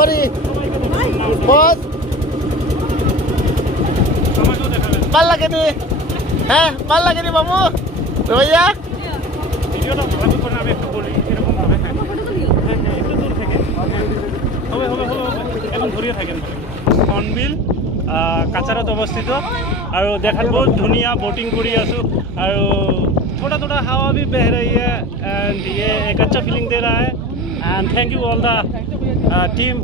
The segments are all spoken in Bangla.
Sorry. Pause. ভাল লাগেনি? হ্যাঁ ভাল লাগেনি বাবু? রইয়া? ভিডিওটা ভালো করে আমি একটু বলি এরকম ভাবে একটু দূর থেকে হবে এবং ধরিয়ে থাকেন হর্নবিল কাছাৰত অৱস্থিত আৰু দেখাত বহুত ধুনীয়া বটিং কৰি আছোঁ আৰু थोड़ा थोड़ा हवा भी बह रही है एंड ये एक अच्छा फीलिंग दे रहा है and thank you all the team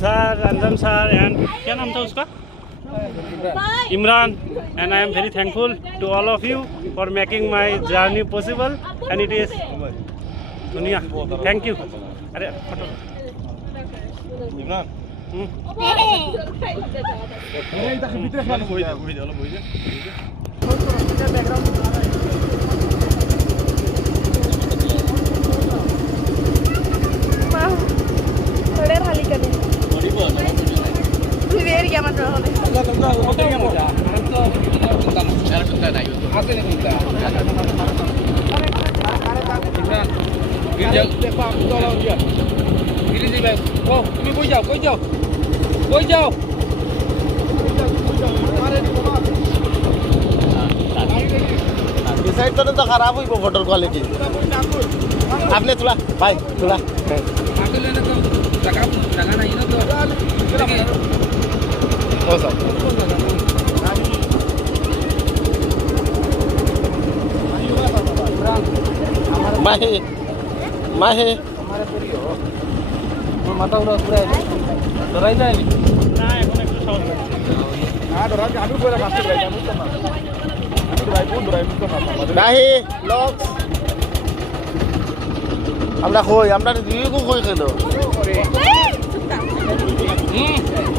sir Anjum sir and क्या नाम था उसका Imran and I am very thankful to all of you for making my journey possible and it is दुनिया thank you अरे फोटो Imran थोड़े हाली करें फिर क्या मतलब होने তুমি কই যাও डिसाइड करें तो खराब हुई वो फोटो क्वालिटी आपने थोड़ा भाई थोड़ा हो सब माही माही মাথা উড়া পুরো ধরাই যায় না এখন একটু সহজ নাহি লক আমরা কই আমরা দুইকো কই খেলো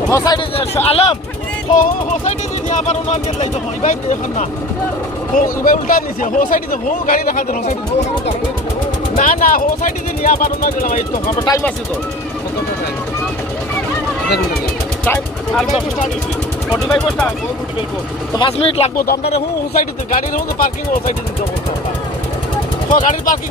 হোসাইডে আলম হোসাইডে দিদি আবার ওনার গেল লাইতো হয় ভাই এখন না ও ভাই উল্টা নিছে হোসাইডে তো গাড়ি দেখা দেন হোসাইডে না না হোসাইডে দিদি আবার ওনার গেল ভাই তো আমরা টাইম আছে তো টাইম আর 45 কোটা তো 5 মিনিট লাগবে তো আমরা হোসাইডে গাড়ির মধ্যে পার্কিং হোসাইডে দিতে হবে গাড়ির পার্কিং